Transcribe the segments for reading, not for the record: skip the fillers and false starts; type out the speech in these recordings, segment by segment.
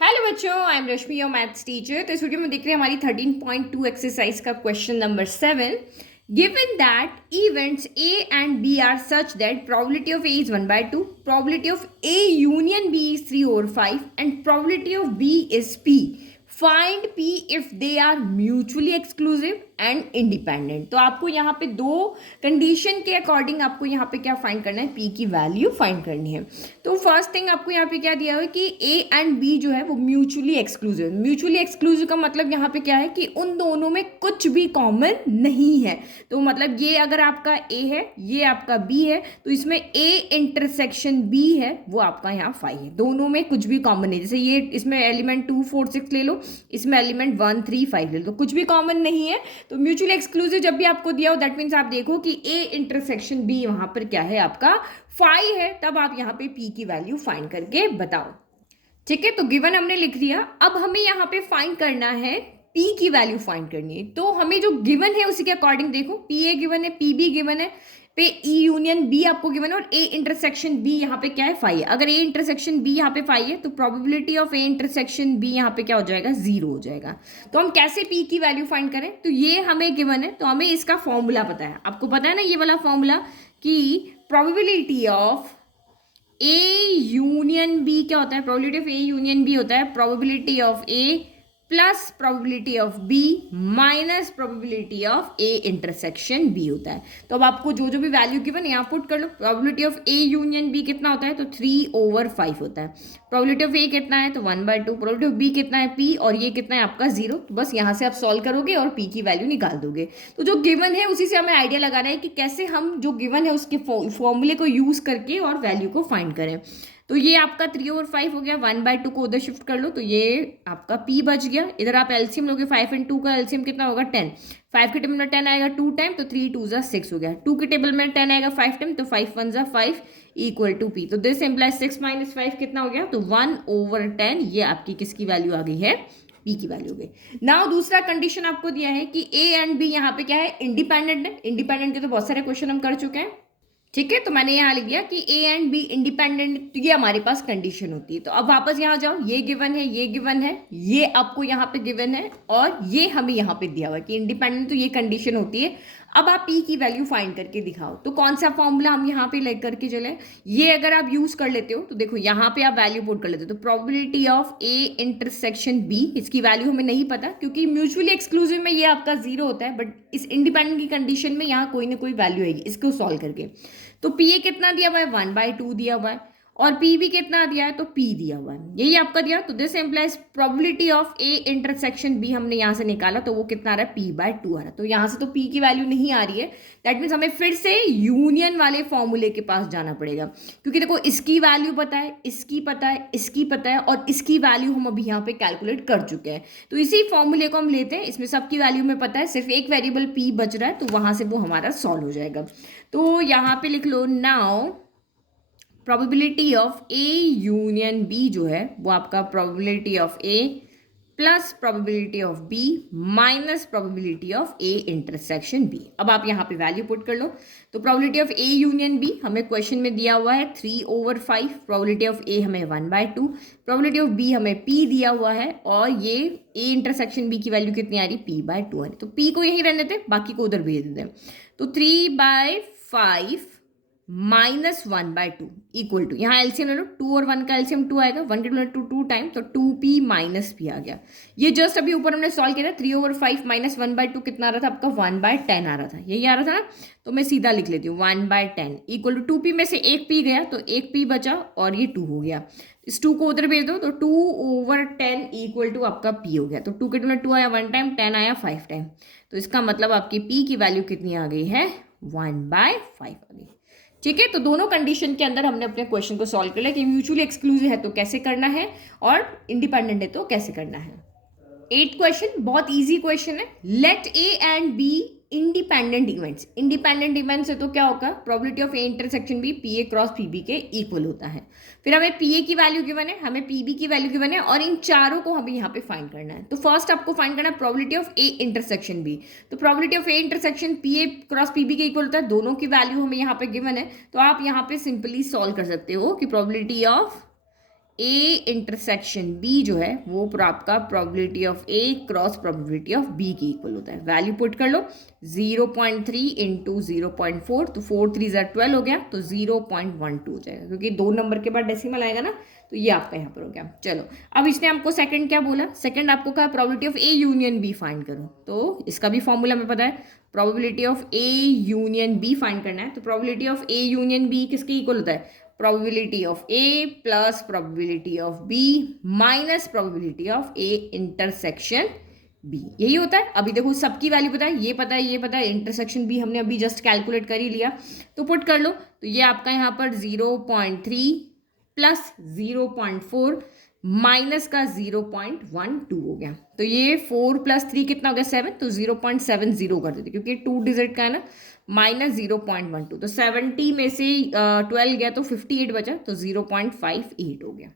Hello बच्चों, I am Rashmi your maths teacher. तो इस वीडियो में देख रहे हैं हमारी 13.2 एक्सरसाइज का question number 7। Given that events A and B are such that probability of A is 1/2, probability of A union B is 3/5 and probability of B is P. Find P if they are mutually exclusive and independent. तो आपको यहाँ पे दो condition के according आपको यहाँ पे क्या फाइंड करना है, पी की वैल्यू फाइंड करनी है। तो फर्स्ट थिंग आपको यहाँ पे क्या दिया हुआ है कि ए एंड बी जो है वो म्यूचुअली एक्सक्लूसिव। म्यूचुअली एक्सक्लूसिव का मतलब यहाँ पे क्या है कि उन दोनों में कुछ भी कॉमन नहीं है। तो मतलब ये अगर आपका ए है, ये आपका बी है, तो इसमें ए इंटरसेक्शन बी है, वो आपका यहाँ 5 है। दोनों में कुछ भी कॉमन नहीं। जैसे ये इसमें एलिमेंट 2 4 6 ले लो, इसमें एलिमेंट 1 3 5 ले लो, तो कुछ भी कॉमन नहीं है। तो म्यूचुअली एक्सक्लूसिव जब भी आपको दिया हो दैट मीन्स आप देखो कि ए इंटरसेक्शन बी वहां पर क्या है, आपका 5 है। तब आप यहाँ पे पी की वैल्यू फाइंड करके बताओ। ठीक है, तो गिवन हमने लिख दिया। अब हमें यहाँ पे फाइंड करना है, पी की वैल्यू फाइंड करनी है। तो हमें जो गिवन है उसी के अकॉर्डिंग देखो, पी ए गिवन है, पी बी गिवन है, पे ई यूनियन बी आपको गिवन है और ए इंटरसेक्शन बी यहाँ पे क्या है, 5 है। अगर ए इंटरसेक्शन बी यहाँ पे 5 है तो probability of A intersection B यहाँ पे क्या हो जाएगा, 0 हो जाएगा। तो हम कैसे पी की वैल्यू फाइंड करें, तो ये हमें गिवन है तो हमें इसका फॉर्मूला पता है। आपको पता है ना ये वाला फॉर्मूला कि probability of A union B क्या होता है, probability of A union B होता है probability of A plus probability of B minus probability of A intersection B होता है। तो अब आपको जो जो भी वैल्यू गिवन यहाँ पुट कर लो। Probability of A union B कितना होता है, तो 3/5 होता है। प्रोबेबिलिटी ऑफ ए कितना है, तो 1/2। प्रोबेबिलिटी ऑफ बी कितना है, पी, और ये कितना है आपका 0। तो बस यहाँ से आप सॉल्व करोगे और पी की वैल्यू निकाल दोगे। तो जो गिवन है उसी से हमें आइडिया लगाना है कि कैसे हम जो गिवन है उसके फॉर्मूले को यूज करके और वैल्यू को फाइंड करें। तो ये आपका 3/5 हो गया, 1/2 को उधर शिफ्ट कर लो तो ये आपका p बच गया। इधर आप एलसीएम लोगे, 5 and 2 का एलसीएम कितना होगा, 10। 5 के टेबल में 10 आएगा 2 टाइम, तो 3 2 6 हो गया। 2 के टेबल में 10 आएगा 5 टाइम, तो 5 1 5 इक्वल टू p। तो दिस इम्प्लाइज 6 - 5 कितना हो गया, तो 1/10। ये आपकी किसकी वैल्यू आ गई है, p की वैल्यू हो गई। नाउ दूसरा कंडीशन आपको दिया है कि a एंड b यहाँ पे क्या है, इंडिपेंडेंट है। इंडिपेंडेंट के तो बहुत सारे क्वेश्चन हम कर चुके हैं। ठीक है, तो मैंने यहाँ लिख दिया कि ए एंड बी इंडिपेंडेंट, तो ये हमारे पास कंडीशन होती है। तो अब वापस यहाँ जाओ, ये गिवन है, ये गिवन है, ये आपको यहाँ पे गिवन है और ये हमें यहाँ पे दिया हुआ है कि इंडिपेंडेंट, तो ये कंडीशन होती है। अब आप पी की वैल्यू फाइंड करके दिखाओ। तो कौन सा फॉर्मूला हम यहाँ पे लेकर के चले, ये अगर आप यूज कर लेते हो तो देखो यहाँ पे आप वैल्यू पुट कर लेते हो। तो probability of A intersection B, इसकी वैल्यू हमें नहीं पता क्योंकि म्यूचुअली एक्सक्लूसिव में ये आपका 0 होता है, बट इस इंडिपेंडेंट की कंडीशन में यहाँ कोई ना कोई वैल्यू आएगी। इसको सॉल्व करके तो पी ए कितना दिया हुआ है, 1/2 दिया हुआ है, और पी बी कितना दिया है, तो पी दिया हुआ है, यही आपका दिया। तो this implies probability of A intersection B हमने यहाँ से निकाला, तो वो कितना आ रहा है, p/2 आ रहा है। तो यहाँ से तो p की वैल्यू नहीं आ रही है, दैट मीन्स हमें फिर से यूनियन वाले फॉर्मूले के पास जाना पड़ेगा। क्योंकि देखो इसकी वैल्यू पता है, इसकी पता है, इसकी पता है, और इसकी वैल्यू हम अभी यहाँ पे कैलकुलेट कर चुके हैं। तो इसी फॉर्मूले को हम लेते हैं, इसमें सबकी वैल्यू में पता है, सिर्फ एक वेरिएबल p बच रहा है, तो वहां से वो हमारा सॉल्व हो जाएगा। तो यहाँ पे लिख लो, now probability of A union B जो है वो आपका probability of A plus probability of B minus probability of A intersection B. अब आप यहाँ पे वैल्यू पुट कर लो। तो probability of A union B हमें क्वेश्चन में दिया हुआ है 3/5, प्रोबेबिलिटी ऑफ ए हमें 1/2, प्रोबेबिलिटी ऑफ बी हमें p दिया हुआ है, और ये ए इंटरसेक्शन बी की वैल्यू कितनी आ रही, p/2 आ रही। तो p को यहीं रहने देते, बाकी को उधर भेज देते हैं। तो 3/5 माइनस 1/2 इक्वल टू, यहाँ एलसीएम ले लो, 2 और 1 का एलसीएम 2 आएगा, 1 के टेबल 2 टाइम, तो 2p माइनस p आ गया। ये जस्ट अभी ऊपर हमने सॉल्व किया था, 3/5 माइनस 1/2 कितना आ रहा था आपका, 1/10 आ रहा था, यही आ रहा था ना। तो मैं सीधा लिख लेती हूँ 1/10 इक्वल टू 2p में से एक p गया तो एक p बचा और ये 2 हो गया। इस 2 को उधर भेज दो तो 2/10 इक्वल टू आपका p हो गया। तो 2 के टेबल 2 आया 1 टाइम, 10 आया 5 टाइम, तो इसका मतलब आपकी p की वैल्यू कितनी आ गई है, 1/5 आ गई। ठीक है, तो दोनों कंडीशन के अंदर हमने अपने क्वेश्चन को सॉल्व कर लिया कि म्यूचुअली एक्सक्लूसिव है तो कैसे करना है और इंडिपेंडेंट है तो कैसे करना है। 8th क्वेश्चन बहुत इजी क्वेश्चन है। Let A and B independent events. Independent events है तो क्या होगा, probability of A intersection B P A cross P B के इक्वल होता है। फिर हमें पी ए की वैल्यू गिवन है, हमें पी बी की वैल्यू गिवन है, और इन चारों को हमें यहाँ पे फाइंड करना है। तो फर्स्ट आपको फाइंड करना है probability of A intersection B. तो probability of A intersection P A cross P B के इक्वल होता है, दोनों की वैल्यू हमें यहाँ पे गिवन है। तो आप यहाँ पे सिंपली सॉल्व कर सकते हो कि probability of A intersection B जो है वो आपका probability of A cross probability of B के इक्वल होता है। वैल्यू पुट कर लो 0.3 इंटू 0.4, तो 4 3 12 हो गया, तो 0.12 हो जाएगा क्योंकि 2 नंबर के बाद डेसिमल आएगा ना, तो ये आपका यहाँ पर हो गया। चलो अब इसने हमको सेकंड क्या बोला, सेकंड आपको कहा probability of A union B find करो, तो इसका भी फॉर्मूला हमें पता है, probability of A union B find करना है। तो probability of A union B किसके इक्वल होता है, probability of A plus probability of B minus probability of A intersection B, यही होता है। अभी देखो सबकी वैल्यू पता है, ये पता है, ये पता है, इंटरसेक्शन बी हमने अभी जस्ट कैलकुलेट कर ही लिया, तो पुट कर लो। तो ये आपका यहाँ पर 0.3 प्लस 0.4 माइनस का 0.12 हो गया, तो ये 4 प्लस 3 कितना हो गया 7, तो 0.70 कर देते क्योंकि 2 डिजिट का है ना, माइनस 0.12, तो 70 में से 12 गया तो 58 बचा, तो 0.58 हो गया।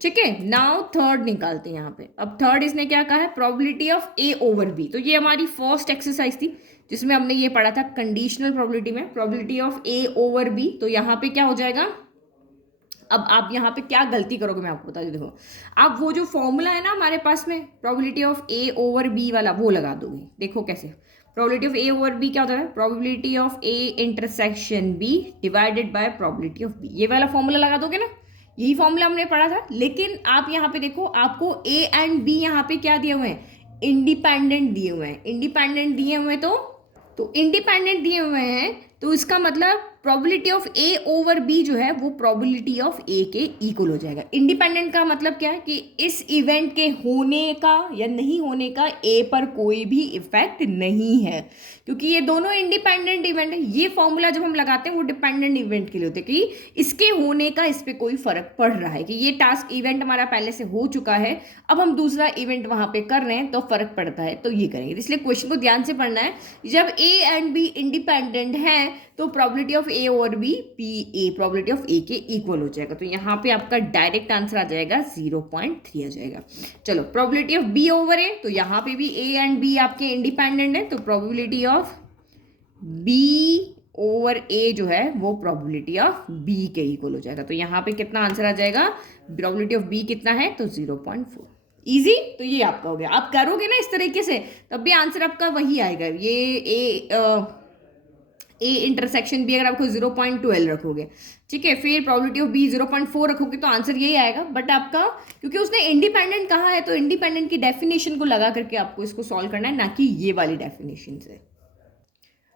ठीक है, नाउ थर्ड निकालते हैं यहाँ पे। अब थर्ड इसने क्या कहा है, probability of A over B, तो ये हमारी फर्स्ट एक्सरसाइज थी जिसमें हमने ये पढ़ा था कंडीशनल प्रोबेबिलिटी में, probability of A over B. तो यहाँ पे क्या हो जाएगा, अब आप यहाँ पे क्या गलती करोगे मैं आपको बता दूँ, देखो आप वो जो फॉर्मूला है ना हमारे पास में probability of A over B वाला, वो लगा दोगे। देखो कैसे, probability of A over B क्या होता है, probability of A intersection B divided by probability of B, ये वाला फॉर्मूला लगा दोगे ना, यही फॉर्मूला हमने पढ़ा था। लेकिन आप यहाँ पे देखो, आपको ए एंड बी यहाँ पे क्या दिए हुए हैं, इंडिपेंडेंट दिए हुए हैं, इंडिपेंडेंट दिए हुए तो इंडिपेंडेंट दिए हुए हैं, तो इसका मतलब probability of A over B जो है वो प्रोबेबिलिटी ऑफ ए के इक्वल हो जाएगा। इंडिपेंडेंट का मतलब क्या है कि इस इवेंट के होने का या नहीं होने का ए पर कोई भी इफेक्ट नहीं है, क्योंकि ये दोनों इंडिपेंडेंट इवेंट है। ये फॉर्मूला जब हम लगाते हैं वो डिपेंडेंट इवेंट के लिए होते हैं कि इसके होने का इस पर कोई फर्क पड़ रहा है, कि ये टास्क इवेंट हमारा पहले से हो चुका है, अब हम दूसरा इवेंट वहां पे कर रहे हैं तो फर्क पड़ता है, तो ये करेंगे। इसलिए क्वेश्चन को ध्यान से पढ़ना है, जब ए एंड बी इंडिपेंडेंट है तो प्रोबेबिलिटी ऑफ ए और B P A probability of A के इक्वल हो जाएगा, तो यहाँ पे आपका डायरेक्ट आंसर आ जाएगा 0.3 आ जाएगा। चलो प्रोबेबिलिटी ऑफ बी ओवर ए, तो यहाँ पे भी ए एंड बी आपके इंडिपेंडेंट है, तो प्रोबेबिलिटी ऑफ बी ओवर ए जो है वो प्रोबेबिलिटी ऑफ बी के इक्वल हो जाएगा, तो यहाँ पे कितना आंसर आ जाएगा, प्रोबेबिलिटी ऑफ बी कितना है, तो 0.4। इजी, तो ये आपका हो गया। आप करोगे ना इस तरीके से तब भी आंसर आपका वही आएगा। ये ए इंटरसेक्शन बी अगर आपको 0.12 रखोगे, ठीक है, फिर प्रोबेबिलिटी ऑफ बी 0.4 रखोगे तो आंसर यही आएगा। बट आपका क्योंकि उसने इंडिपेंडेंट कहा है तो इंडिपेंडेंट की डेफिनेशन को लगा करके आपको इसको सॉल्व करना है, ना कि ये वाली डेफिनेशन से।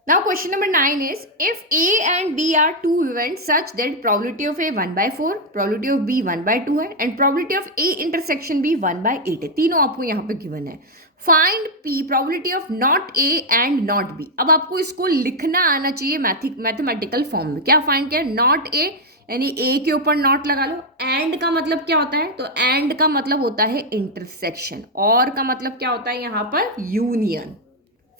Now question number 9 is, if A and B are two events such that probability of A 1/4, probability of B 1/2 है and probability of A intersection B 1/8 है, तीनों आपको यहाँ पे गिवन है। Find P probability of not A and not B। अब आपको इसको लिखना आना चाहिए मैथमेटिकल फॉर्म में। क्या फाइंड किया, नॉट ए यानी ए के ऊपर नॉट लगा लो, एंड का मतलब क्या होता है, तो एंड का मतलब होता है इंटरसेक्शन, और का मतलब क्या होता है यहाँ पर यूनियन।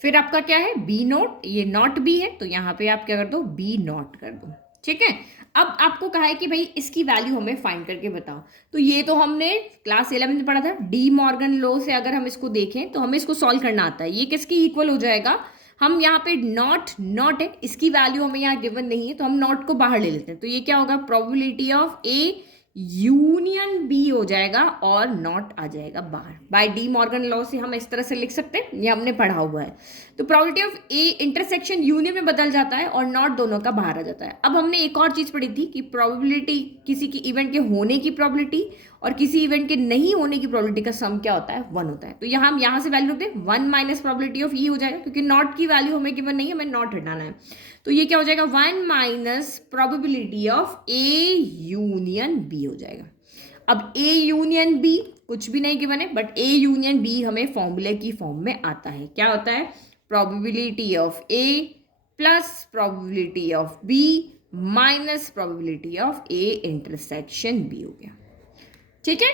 फिर आपका क्या है, बी नोट, ये नॉट बी है तो यहाँ पे आप क्या कर दो, बी नॉट कर दो। ठीक है, अब आपको कहा है कि भाई इसकी वैल्यू हमें फाइंड करके बताओ, तो ये तो हमने क्लास 11 में पढ़ा था, डी मॉर्गन लॉ से अगर हम इसको देखें तो हमें इसको सॉल्व करना आता है। ये किसकी इक्वल हो जाएगा, हम यहाँ पे नॉट है, इसकी वैल्यू हमें यहाँ गिवन नहीं है तो हम नॉट को बाहर ले लेते हैं, तो ये क्या होगा, probability of A union B हो जाएगा और नॉट आ जाएगा बाहर। बाय डी मॉर्गन लॉ से हम इस तरह से लिख सकते हैं, ये हमने पढ़ा हुआ है। तो probability of A intersection union में बदल जाता है और नॉट दोनों का बाहर आ जाता है। अब हमने एक और चीज पढ़ी थी कि प्रोबेबिलिटी किसी की इवेंट के होने की प्रोबेबिलिटी और किसी इवेंट के नहीं होने की प्रोबेबिलिटी का सम क्या होता है, 1 होता है। तो यहाँ हम यहाँ से वैल्यू रखते हैं 1 माइनस प्रोबेबिलिटी ऑफ ई हो जाएगा, क्योंकि नॉट की वैल्यू हमें गिवन नहीं है, हमें नॉट हटाना है, तो ये क्या हो जाएगा, 1 minus probability of A union B हो जाएगा। अब ए यूनियन बी कुछ भी नहीं गिवन है, बट ए यूनियन बी हमें फॉर्मूले की फॉर्म में आता है। क्या होता है, probability of A plus probability of B minus probability of A intersection B हो गया। ठीक है,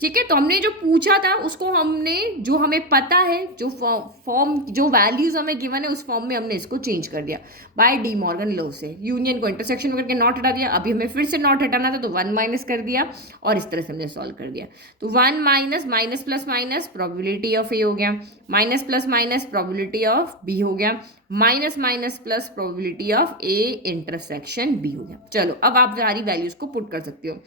ठीक है, तो हमने जो पूछा था उसको हमने, जो हमें पता है, जो फॉर्म जो वैल्यूज हमें गिवन है उस फॉर्म में हमने इसको चेंज कर दिया बाय डी मॉर्गन लॉ से। यूनियन को इंटरसेक्शन करके नॉट हटा दिया, अभी हमें फिर से नॉट हटाना था तो 1 माइनस कर दिया और इस तरह से हमने सॉल्व कर दिया। तो 1 minus minus plus minus probability of A हो गया, minus plus minus probability of B हो गया, minus minus plus probability of A intersection B हो गया। चलो अब आप सारी वैल्यूज को पुट कर सकते हो।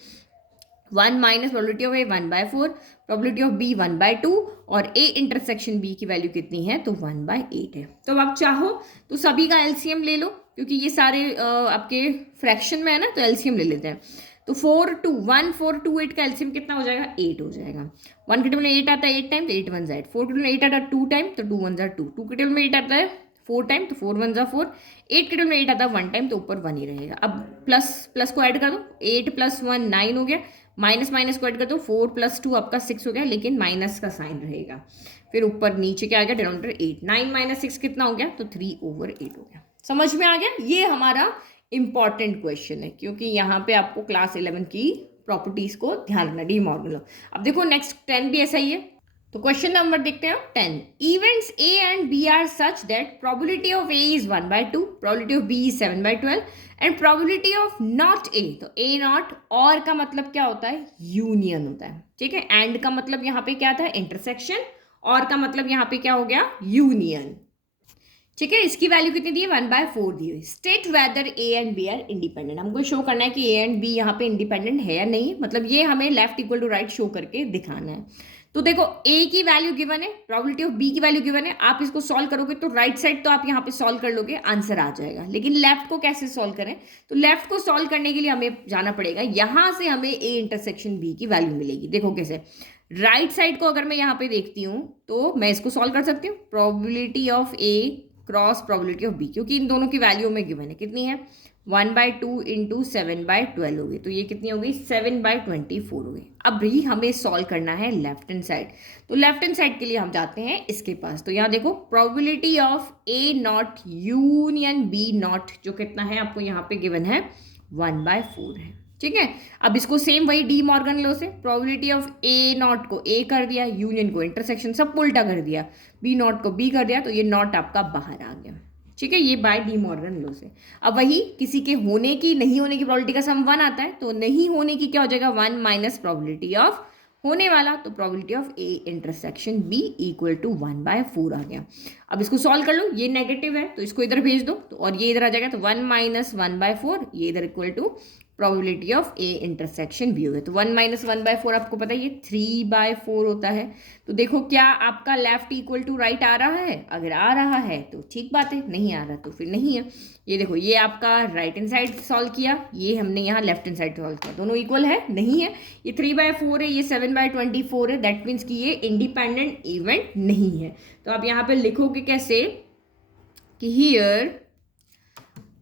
1 minus probability of A 1/4, probability of B 1/2 और ए इंटरसेक्शन बी की वैल्यू कितनी है तो 1/8 है। तो अब आप चाहो तो सभी का एलसीएम ले लो, क्योंकि ये सारे आपके फ्रैक्शन में है ना, तो एलसीएम ले लेते हैं। तो 1428 का एलसीएम कितना हो जाएगा 8 हो जाएगा। 1 के टेबल में 8 आता है 8 टाइम तो 8 1 8, 4 के टेबल में 8 आता है 2 टाइम तो 2 1 2, 2 के टेबल में 8 आता है 4 टाइम तो 4 1 4, 8 के टेबल में 8 आता है 1 टाइम तो ऊपर 1 ही रहेगा। अब प्लस प्लस को ऐड कर दो, 8 + 1 9 हो गया, माइनस माइनस को ऐड कर दो 4 + 2 आपका 6 हो गया, लेकिन माइनस का साइन रहेगा। फिर ऊपर नीचे क्या आ गया डिनोमिनेटर 8, 9 - 6 कितना हो गया तो 3/8 हो गया। समझ में आ गया? ये हमारा इंपॉर्टेंट क्वेश्चन है, क्योंकि यहाँ पे आपको क्लास 11 की प्रॉपर्टीज को ध्यान रखना, डी मॉर्गन लॉ। अब देखो नेक्स्ट 10 भी ऐसा ही है। तो क्वेश्चन नंबर देखते हैं 10। Events A and B are such that probability of A is 1/2, probability of B is 7/12 and probability of not A, तो ए नॉट और का मतलब क्या होता है यूनियन होता है, ठीक है। एंड का मतलब यहाँ पे क्या था इंटरसेक्शन, और का मतलब यहाँ पे क्या हो गया यूनियन, ठीक है। इसकी वैल्यू कितनी दी है 1/4 दी हुई। State whether A and B are independent, हमको शो करना है कि ए एंड बी यहाँ पे इंडिपेंडेंट है या नहीं, मतलब ये हमें left equal to right show करके दिखाना है। तो देखो ए की वैल्यू गिवन है, प्रोबेबिलिटी ऑफ बी की वैल्यू गिवन है, आप इसको सॉल्व करोगे तो राइट साइड तो आप यहाँ पे सॉल्व कर लोगे, आंसर आ जाएगा। लेकिन लेफ्ट को कैसे सॉल्व करें, तो लेफ्ट को सॉल्व करने के लिए हमें जाना पड़ेगा, यहां से हमें ए इंटरसेक्शन बी की वैल्यू मिलेगी। देखो कैसे, राइट साइड को अगर मैं यहाँ पे देखती हूँ तो मैं इसको सॉल्व कर सकती हूँ, probability of A cross probability of B, क्योंकि इन दोनों की वैल्यू में गिवन है, कितनी है 1/2 इंटू 7/12 होगी, तो ये कितनी होगी 7/24 होगी। अब भी हमें सॉल्व करना है लेफ्ट हैंड साइड, तो लेफ्ट हैंड साइड के लिए हम जाते हैं इसके पास। तो यहाँ देखो probability of A not union B not, जो कितना है आपको यहाँ पे गिवन है 1/4 है, ठीक है। अब इसको सेम वही डी मॉर्गन लॉ से प्रोबेबिलिटी ऑफ ए नॉट को ए कर दिया, यूनियन को इंटरसेक्शन सब उल्टा कर दिया, बी नॉट को बी कर दिया, तो ये नॉट आपका बाहर आ गया, ठीक है। ये बाय डी मॉर्गन लॉ से। अब वही किसी के होने की नहीं होने की प्रोबेबिलिटी का सम 1 आता है, तो नहीं होने की क्या हो जाएगा 1 माइनस प्रोबेबिलिटी ऑफ होने वाला, तो probability of A intersection B equal to 1/4 आ गया। अब इसको सॉल्व कर लो, ये नेगेटिव है तो इसको इधर भेज दो, तो और ये इधर आ जाएगा, तो 1 माइनस 1/4 ये इधर equal to probability of A intersection B हो गया। तो 1 माइनस 1/4 आपको पता है ये 3/4 होता है। तो देखो क्या आपका लेफ्ट इक्वल टू राइट आ रहा है, अगर आ रहा है तो ठीक बात है, नहीं आ रहा तो फिर नहीं है। ये देखो ये आपका राइट हैंड साइड सॉल्व किया, ये हमने यहाँ लेफ्ट हैंड साइड सॉल्व किया, दोनों इक्वल है नहीं है, ये 3/4 है, ये 7/24 है, दैट मीन्स कि ये इंडिपेंडेंट इवेंट नहीं है। तो आप यहाँ पे लिखोगे कैसे कि here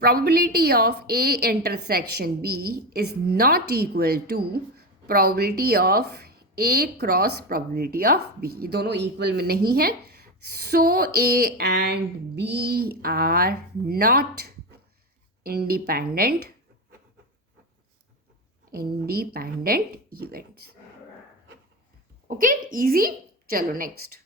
probability of A intersection B is not equal to probability of A cross probability of B, ये दोनों इक्वल में नहीं है, so A and B are not independent events. Okay, easy. चलो next.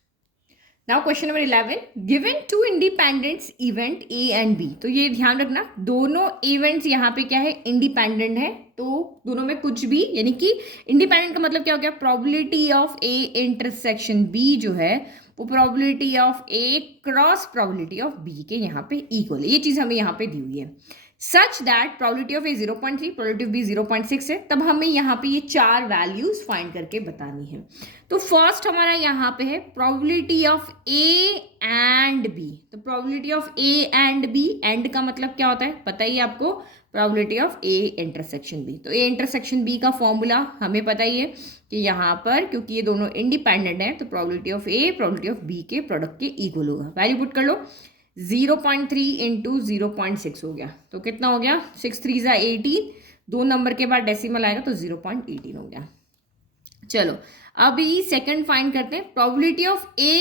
Now question number 11, given two independent event A and B, तो ये ध्यान रखना दोनों इवेंट्स यहाँ पे क्या है इंडिपेंडेंट है, तो दोनों में कुछ भी, यानी कि इंडिपेंडेंट का मतलब क्या हो गया probability of A intersection B जो है वो probability of A cross probability of B के यहाँ पे इक्वल है, ये चीज़ हमें यहाँ पे दी हुई है। Such that probability of A 0.3, probability of B 0.6 है, तब हमें यहाँ पे ये 4 वैल्यूज फाइंड करके बतानी है। तो फर्स्ट हमारा यहाँ पे है probability of A and B, तो probability of A and B, and का मतलब क्या होता है पता ही आपको, probability of A intersection B. तो ए इंटरसेक्शन बी का फॉर्मूला हमें पता ही है कि यहाँ पर क्योंकि ये दोनों इंडिपेंडेंट है तो probability of A probability of B के प्रोडक्ट के इक्वल होगा। वैल्यू पुट कर लो, 0.3 इंटू 0.6 हो गया, तो कितना हो गया 6 3 ज़ा 18, 2 नंबर के बाद डेसिमल आएगा तो 0.18 हो गया। चलो अभी सेकंड फाइंड करते हैं, probability of A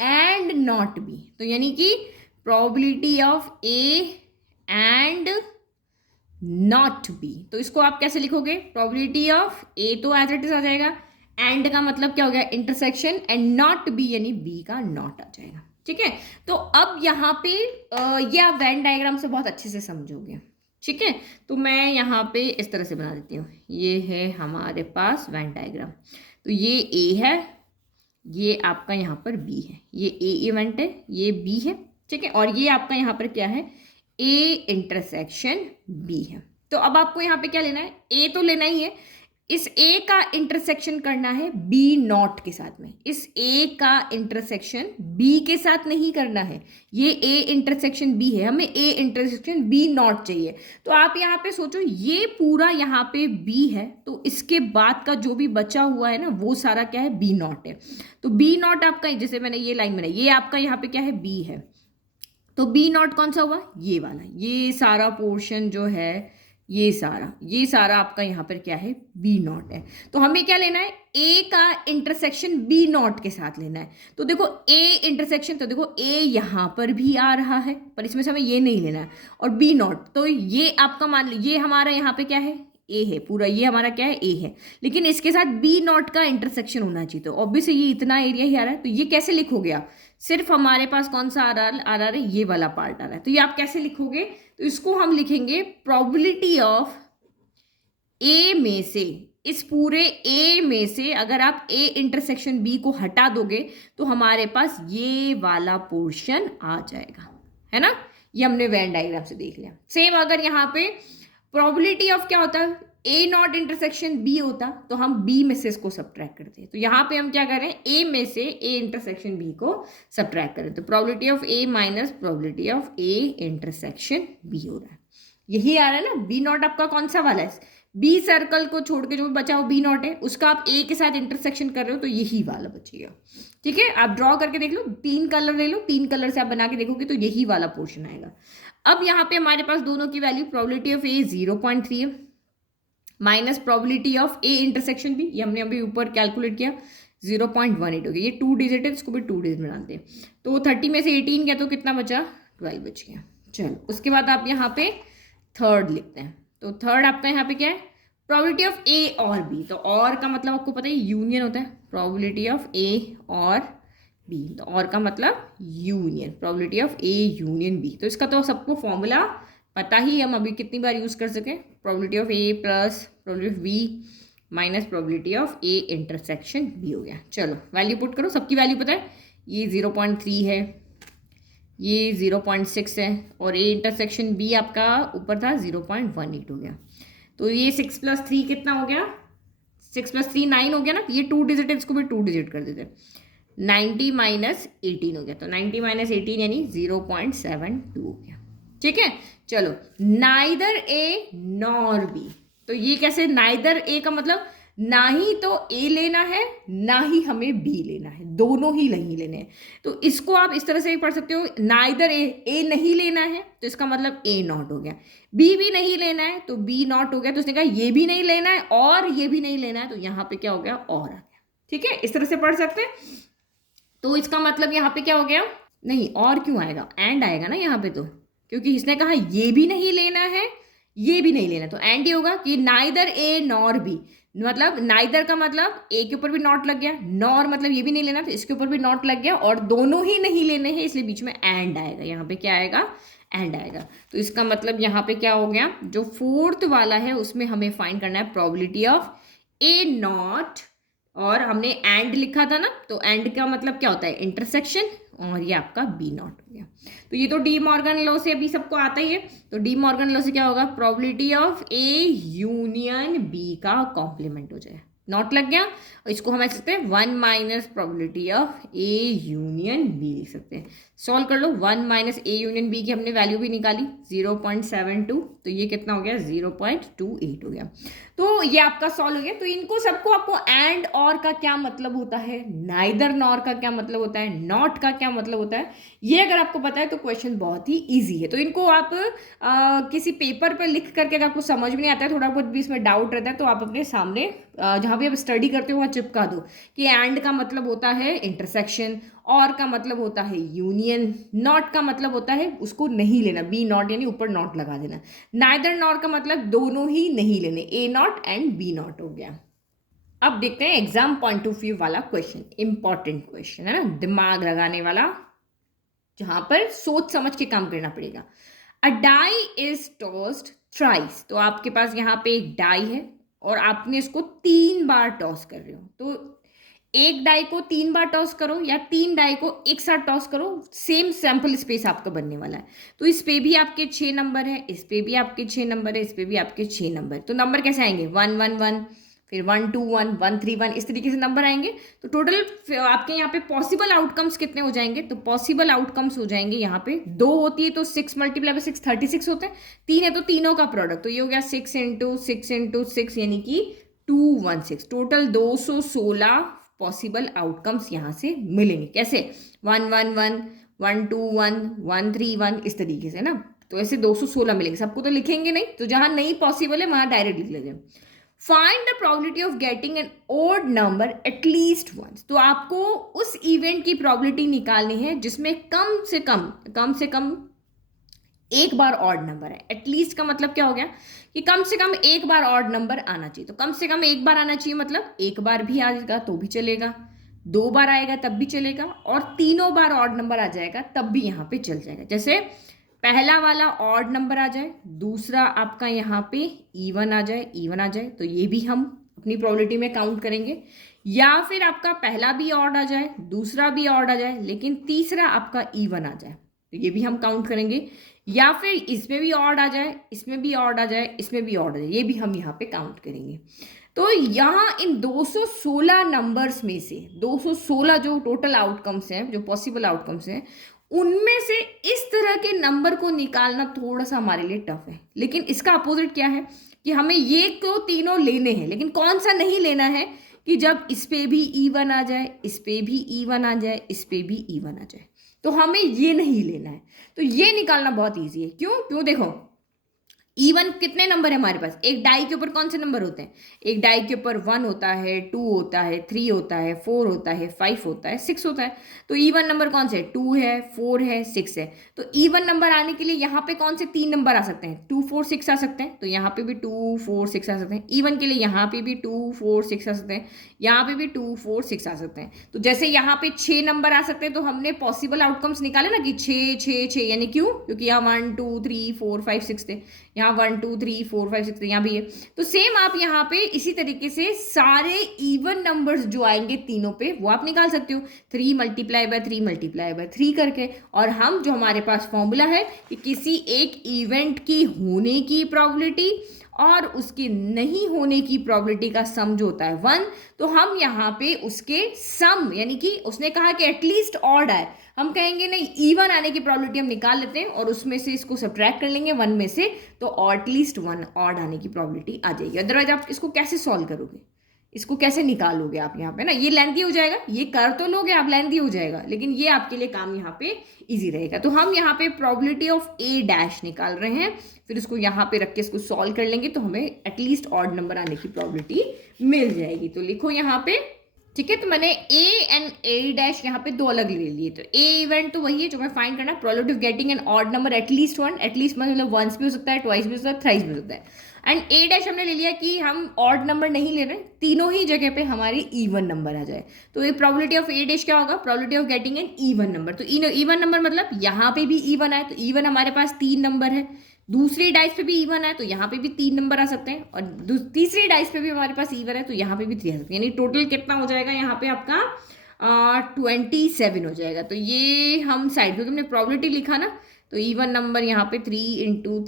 and not be, तो यानी कि probability of A and not be, तो इसको आप कैसे लिखोगे, प्रोबेबिलिटी ऑफ ए तो एज इट इज आ जाएगा, एंड का मतलब क्या हो गया इंटरसेक्शन, एंड नॉट बी यानी बी का नॉट आ जाएगा, ठीक है। तो अब यहाँ पे ये आप वेन डायग्राम से बहुत अच्छे से समझोगे, ठीक है। तो मैं यहाँ पे इस तरह से बना देती हूँ, ये है हमारे पास वेन डायग्राम, तो ये ए है, ये आपका यहाँ पर बी है, ये ए इवेंट है, ये बी है, ठीक है, और ये आपका यहाँ पर क्या है ए इंटरसेक्शन बी है। तो अब आपको यहाँ पे क्या लेना है, ए तो लेना ही है, इस ए का इंटरसेक्शन करना है बी नॉट के साथ में। इस ए का इंटरसेक्शन बी के साथ नहीं करना है, ये ए इंटरसेक्शन बी है, हमें ए इंटरसेक्शन बी नॉट चाहिए। तो आप यहाँ पे सोचो ये पूरा यहाँ पे बी है, तो इसके बाद का जो भी बचा हुआ है ना वो सारा क्या है, बी नॉट है। तो बी नॉट आपका, जैसे मैंने ये लाइन बनाई, ये आपका यहाँ पे क्या है, बी है। तो बी नॉट कौन सा हुआ, ये वाला, ये सारा पोर्शन जो है, ये सारा आपका यहाँ पर क्या है, बी नॉट है। तो हमें क्या लेना है, ए का इंटरसेक्शन बी नॉट के साथ लेना है। तो देखो ए इंटरसेक्शन, तो देखो ए यहाँ पर भी आ रहा है, पर इसमें से हमें ये नहीं लेना है, और बी नॉट, तो ये आपका मान लो ये हमारा यहाँ पे क्या है, ए है पूरा, ये हमारा क्या है, ए है, लेकिन इसके साथ बी नॉट का इंटरसेक्शन होना चाहिए। तो ऑब्वियसली ये इतना एरिया ही आ रहा है, तो ये कैसे लिखोगे आप, सिर्फ हमारे पास कौन सा आ रहा है, ये वाला पार्ट आ रहा है। तो ये आप कैसे लिखोगे, तो इसको हम लिखेंगे प्रोबेबिलिटी ऑफ ए में से, इस पूरे ए में से अगर आप ए इंटरसेक्शन बी को हटा दोगे तो हमारे पास ये वाला पोर्शन आ जाएगा, है ना। ये हमने वेन डायग्राम से देख लिया। सेम अगर यहाँ पे प्रोबेबिलिटी ऑफ क्या होता है, ए नॉट इंटरसेक्शन बी होता, तो हम बी में से इसको सब्ट्रैक्ट करते हैं। तो यहाँ पे हम क्या कर रहे हैं, ए में से ए इंटरसेक्शन बी को सब्ट्रैक्ट करें, तो probability of A minus probability of A intersection B हो रहा है, यही आ रहा है ना। बी नॉट आपका कौन सा वाला है, बी सर्कल को छोड़ के जो भी बचा वो बी नॉट है, उसका आप ए के साथ इंटरसेक्शन कर रहे हो, तो यही वाला बचेगा। ठीक है, आप ड्रॉ करके देख लो, 3 कलर ले लो, 3 कलर से आप बना के देखोगे तो यही वाला पोर्शन आएगा। अब यहाँ पे हमारे पास दोनों की वैल्यू, प्रोबेबिलिटी ऑफ ए 0.3 है, minus probability of A intersection B, ये हमने अभी ऊपर कैलकुलेट किया 0.18 हो गया। ये 2 डिजिट है, इसको भी 2 डिजिट बनाते हैं। तो 30 में से 18 गया तो कितना बचा, 12 बच गया। चलो उसके बाद आप यहाँ पे थर्ड लिखते हैं। तो थर्ड आपका यहाँ पे क्या है, प्रोबेबिलिटी ऑफ ए और बी। तो और का मतलब आपको पता है यूनियन होता है, प्रोबेबिलिटी ऑफ ए और बी, तो और का मतलब union, probability of A union B. तो इसका तो सबको फॉर्मूला पता ही, हम अभी कितनी बार यूज़ कर सकें, probability of A plus probability of B minus probability of A intersection B हो गया। चलो वैल्यू पुट करो, सबकी वैल्यू पता है, ये 0.3 है, ये 0.6 है, और ए इंटरसेक्शन बी आपका ऊपर था 0.18 हो गया। तो ये 6 + 3 कितना हो गया, 6 + 3 9 हो गया ना। ये 2 डिजिट है, इसको भी 2 डिजिट कर देते, 90 - 18 हो गया। तो 90 - 18 यानी 0.72 हो गया। ठीक है, चलो नाइदर ए नॉर बी। तो ये कैसे, नाइदर ए का मतलब ना ही तो ए लेना है ना ही हमें बी लेना है, दोनों ही नहीं लेने हैं। तो इसको आप इस तरह से भी पढ़ सकते हो, नाइदर ए नहीं लेना है तो इसका मतलब ए नॉट हो गया, बी भी नहीं लेना है तो बी नॉट हो गया। तो उसने कहा ये भी नहीं लेना है और ये भी नहीं लेना है, तो यहाँ पे क्या हो गया, और आ गया। ठीक है, इस तरह से पढ़ सकते हैं। तो इसका मतलब यहाँ पे क्या हो गया, नहीं और क्यों आएगा, एंड आएगा ना यहाँ पे, तो क्योंकि इसने कहा ये भी नहीं लेना है ये भी नहीं लेना, तो एंड ही होगा कि नाइदर ए नॉर बी। मतलब नाइदर का मतलब ए के ऊपर भी नॉट लग गया, नॉर मतलब ये भी नहीं लेना तो इसके ऊपर भी नॉट लग गया, और दोनों ही नहीं लेने हैं, इसलिए बीच में एंड आएगा। यहाँ पे क्या आएगा, एंड आएगा। तो इसका मतलब यहाँ पे क्या हो गया, जो फोर्थ वाला है उसमें हमें फाइंड करना है प्रोबेबिलिटी ऑफ ए नॉट, और हमने एंड लिखा था ना, तो एंड का मतलब क्या होता है, इंटरसेक्शन, और ये आपका बी नॉट हो गया। तो ये तो डी मॉर्गन लॉ से अभी सबको आता ही है। तो डी मॉर्गन लॉ से क्या होगा, probability of A union B का कॉम्प्लीमेंट हो जाए, नॉट लग गया, और इसको हम ऐसे सकते हैं 1 - probability of A union B लिख सकते हैं। सॉल्व कर लो, 1 - ए यूनियन बी की हमने वैल्यू भी निकाली 0.72, तो ये कितना हो गया, 0.28 हो गया। तो ये आपका सॉल्व हो गया। तो इनको सबको आपको एंड और का क्या मतलब होता है, नाइदर नॉर का क्या मतलब होता है, नॉट का क्या मतलब होता है, ये अगर आपको पता है तो क्वेश्चन बहुत ही इजी है। तो इनको आप किसी पेपर पर लिख करके, अगर आपको समझ में नहीं आता है, थोड़ा बहुत भी इसमें डाउट रहता है, तो आप अपने सामने जहाँ भी आप स्टडी करते हो वहाँ चिपका दो कि एंड का मतलब होता है इंटरसेक्शन, और का मतलब होता है यूनियन, नॉट का मतलब होता है उसको नहीं लेना, बी नॉट यानी ऊपर नॉट लगा देना, नाइदर नॉर का मतलब दोनों ही नहीं लेने, ए नॉट एंड बी नॉट हो गया। अब देखते हैं एग्जाम पॉइंट ऑफ व्यू वाला क्वेश्चन, इंपॉर्टेंट क्वेश्चन है ना, दिमाग लगाने वाला, जहां पर सोच समझ के काम करना पड़ेगा। अ डाई इज टॉस्ड थ्राइस। तो आपके पास यहाँ पे एक डाई है और आपने इसको 3 बार टॉस कर रहे हो। तो एक डाई को 3 बार टॉस करो या 3 डाई को एक साथ टॉस करो, सेम सैंपल स्पेस आपका बनने वाला है। तो इस पे भी आपके 6 नंबर है, इस पे भी आपके 6 नंबर है, इस पे भी आपके 6 नंबर। तो नंबर कैसे आएंगे, 1 1 1 फिर 1 2 1 1 3 1 इस तरीके से नंबर आएंगे। तो टोटल आपके यहाँ पे पॉसिबल आउटकम्स कितने हो जाएंगे? तो पॉसिबल आउटकम्स हो जाएंगे यहाँ पे 2 होती है तो 6 मल्टीप्लाई बाय 6 36 होते हैं, 3 है तो तीनों का प्रोडक्ट, तो ये हो गया 6 इंटू 6 यानी कि 216। टोटल 216 पॉसिबल आउटकम्स यहाँ से मिलेंगे। कैसे? 1 1 1 1 2 1 1 3 1 इस तरीके से ना। तो ऐसे 216 मिलेंगे। सबको तो लिखेंगे नहीं, तो जहां नहीं पॉसिबल है वहां डायरेक्ट लिख लेते हैं। Find the probability of getting an odd number at least once. तो आपको उस इवेंट की प्रोबेबिलिटी निकालनी है जिसमें कम से कम एक बार ऑड नंबर है। एटलीस्ट का मतलब क्या हो गया कि कम से कम एक बार ऑड नंबर आना चाहिए। तो कम से कम एक बार आना चाहिए, मतलब एक बार भी आएगा तो भी चलेगा, 2 बार आएगा तब भी चलेगा, और तीनों बार ऑड नंबर आ जाएगा तब भी यहाँ पे चल जाएगा। जैसे पहला वाला ऑड नंबर आ जाए, दूसरा आपका यहाँ पे इवन आ जाए, तो ये भी हम अपनी प्रोबेबिलिटी में काउंट करेंगे। या फिर आपका पहला भी ऑड आ जाए, दूसरा भी ऑड आ जाए, लेकिन तीसरा आपका इवन आ जाए, तो ये भी हम काउंट करेंगे। या फिर इसमें भी ऑड आ जाए, इसमें भी ऑड आ जाए, इसमें भी ऑड आ जाए, ये भी हम यहाँ पे काउंट करेंगे। तो यहाँ इन 216 नंबर्स में से 216 जो टोटल आउटकम्स हैं, जो पॉसिबल आउटकम्स हैं, उनमें से इस तरह के नंबर को निकालना थोड़ा सा हमारे लिए टफ है। लेकिन इसका अपोजिट क्या है कि हमें ये तो तीनों लेने हैं, लेकिन कौन सा नहीं लेना है कि जब इस पे भी इवन आ जाए, इस पे भी इवन आ जाए, इस पे भी इवन आ जाए, तो हमें ये नहीं लेना है। तो ये निकालना बहुत ईजी है। क्यों? देखो इवन कितने नंबर है हमारे पास? एक डाई के ऊपर कौन से नंबर होते हैं? एक डाई के ऊपर 1 होता है, 2 होता है, 3 होता है, 4 होता है, 5 होता है, 6 होता है। तो इवन नंबर कौन से? 2 है, 4 है, 6 है। तो इवन नंबर आने के लिए यहाँ पे कौन से 3 नंबर आ सकते हैं? 2 4 6 आ सकते हैं। तो यहाँ पे भी 2 4 6 आ सकते हैं। इवन के लिए यहाँ पे भी 2 4 6 आ सकते हैं, यहाँ पे भी 2 4 6 आ सकते हैं। तो जैसे यहाँ पे 6 नंबर आ सकते हैं, तो हमने पॉसिबल आउटकम्स निकाले ना कि 6 6 6, यानी क्यों? क्योंकि यहाँ 1 2 3 4 5 6 थे, यहाँ 1 2 3 4 5 6 यहाँ भी है। तो सेम आप यहाँ पे इसी तरीके से सारे इवन नंबर्स जो आएंगे तीनों पे वो आप निकाल सकते हो, 3 मल्टीप्लाई बाय 3 करके। और हम जो हमारे पास फॉर्मूला है कि किसी एक इवेंट की होने की प्रोबेबिलिटी और उसके नहीं होने की प्रोबेबिलिटी का सम जो होता है 1, तो हम यहाँ पे उसके सम, यानी कि उसने कहा कि एटलीस्ट ऑड आए, हम कहेंगे नहीं इवन आने की प्रोबेबिलिटी हम निकाल लेते हैं और उसमें से इसको सब्ट्रैक्ट कर लेंगे 1 में से, तो एटलीस्ट 1 ऑड आने की प्रोबेबिलिटी आ जाएगी। अदरवाइज आप इसको कैसे सॉल्व करोगे? इसको कैसे निकालोगे आप यहाँ पे ना? ये लेंथी हो जाएगा, ये कर तो लोगे आप, लेंथी हो जाएगा, लेकिन ये आपके लिए काम यहाँ पे इजी रहेगा। तो हम यहाँ पे प्रोबेबिलिटी ऑफ ए डैश निकाल रहे हैं, फिर उसको यहाँ पे रख के इसको सॉल्व कर लेंगे तो हमें एटलीस्ट ऑड नंबर आने की प्रोबेबिलिटी मिल जाएगी। तो लिखो यहाँ पे, ठीक है। तो मैंने ए एंड ए डैश यहाँ पे 2 अलग ले लिए। तो ए इवेंट तो वही है जो मैं फाइंड करना, probability of getting N odd number at least 1, at least मतलब वंस भी हो सकता है, ट्वाइस भी हो सकता है, थ्राइस भी हो सकता है। एंड ए डैश हमने ले लिया कि हम ऑड नंबर नहीं ले रहे, तीनों ही जगह पे हमारी इवन नंबर आ जाए। तो ये प्रोबेबिलिटी ऑफ ए डैश क्या होगा? Probability of getting N even number. तो इवन नंबर मतलब यहाँ पे भी इवन आए, तो इवन हमारे पास 3 नंबर है, दूसरी डाइस पे भी इवन है तो यहाँ पे भी 3 नंबर आ सकते हैं, और तीसरी डाइस पे भी हमारे पास इवन है तो यहाँ पे भी 3 आ सकते हैं। यानी टोटल कितना हो जाएगा यहाँ पे आपका 27 हो जाएगा। तो ये हम साइड पे तुमने प्रोबेबिलिटी लिखा ना, तो इवन नंबर यहाँ पे 3 इंटू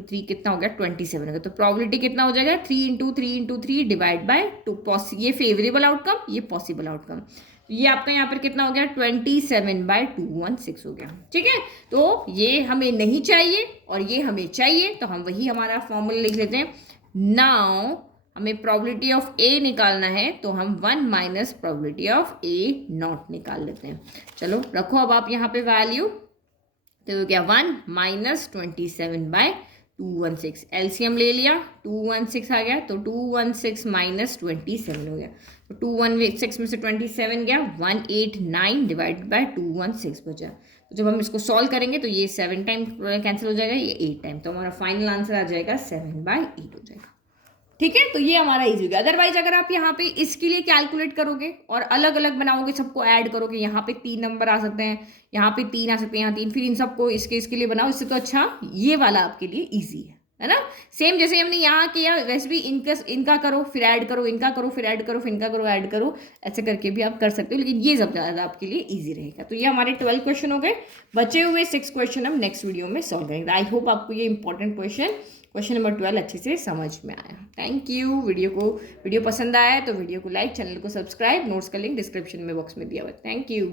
3 कितना हो गया? 27 हो गया। तो प्रोबेबिलिटी कितना हो जाएगा? 3 डिवाइड बाय 2। ये फेवरेबल आउटकम, ये पॉसिबल आउटकम। ये आपका यहाँ पर कितना हो गया? 27/216 हो गया। ठीक है, तो ये हमें नहीं चाहिए और ये हमें चाहिए, तो हम वही हमारा फॉर्मूला लिख लेते हैं। नाउ हमें प्रोबेबिलिटी ऑफ ए निकालना है, तो हम 1 minus probability of A not निकाल लेते हैं। चलो रखो अब आप यहाँ पे वैल्यू, तो क्या 1 माइनस 27/216, एलसीएम ले लिया, 216 आ गया, तो 216 माइनस 27 हो गया। तो 216 में से 27 गया, 189 डिवाइड बाय 216 बचा। तो जब हम इसको सॉल्व करेंगे तो ये 7 टाइम कैंसिल हो जाएगा, ये 8 टाइम, तो हमारा फाइनल आंसर आ जाएगा 7/8 हो जाएगा। ठीक है, तो ये हमारा इजी हो गया। अदरवाइज अगर आप यहाँ पे इसके लिए कैलकुलेट करोगे और अलग अलग बनाओगे, सबको ऐड करोगे, यहाँ पे 3 नंबर आ सकते हैं, यहाँ पे 3 आ सकते हैं, यहाँ 3, फिर इन सबको इसके लिए बनाओ, इससे तो अच्छा ये वाला आपके लिए ईजी है ना। सेम जैसे हमने यहाँ किया वैसे भी इनका करो फिर ऐड करो, इनका करो फिर ऐड करो, फिर इनका करो ऐड करो, ऐसे करके भी आप कर सकते हो, लेकिन ये सब ज़्यादा आपके लिए ईजी रहेगा। तो ये हमारे 12 क्वेश्चन हो गए, बचे हुए 6 क्वेश्चन हम नेक्स्ट वीडियो में सॉल्व करेंगे। आई होप आपको ये इंपॉर्टेंट क्वेश्चन क्वेश्चन नंबर 12 अच्छे से समझ में आया। Thank you. वीडियो पसंद आया तो वीडियो को लाइक, चैनल को सब्सक्राइब, नोट्स का लिंक डिस्क्रिप्शन में बॉक्स में दिया हुआ है। Thank you.